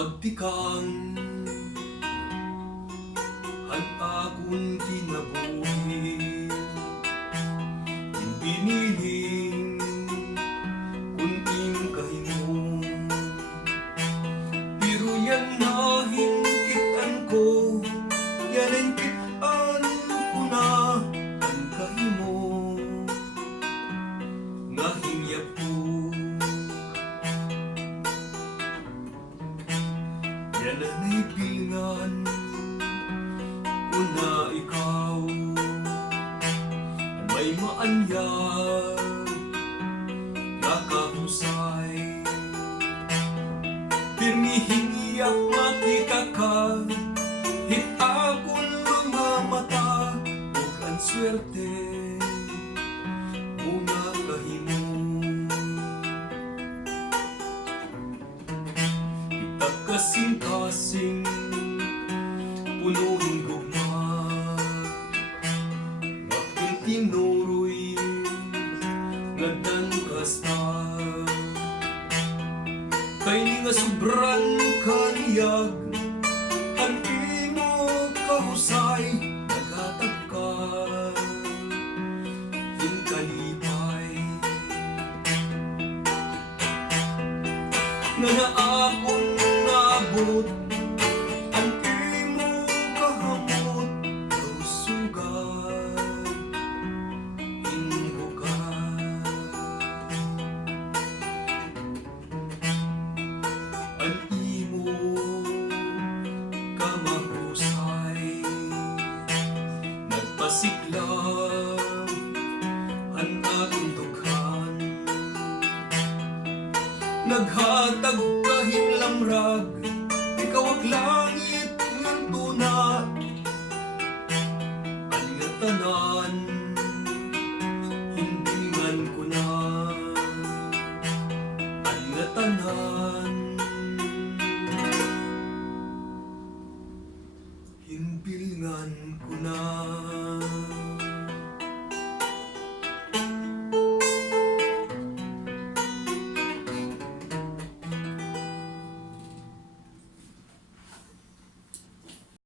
pagtikang akon kinabuhi biniling kunting kahimo pero yan nahingkitan ko yan hingkitan ko na ang kahimo nga hingyap ko yan ang naipingan na ikaw may maanyag nakahusay pirmihingyak makita ka hitagon mga mata ug ang swerte mga kahimo kita kasing-kasing punuhin gugma tinuroy ngadan kasta kay ni nga sobran kaniyag ang imo kahusay nagatag ka hinkalipay nga naakon naabot ang imo kahamot kausugan ang imo kamahusay nagpasiklam ang akong dughan naghatag kahinlamrag ikaw ang langit ng tuna ang nga tanan himbingan ko na ang nga tanan himpilingan ko na.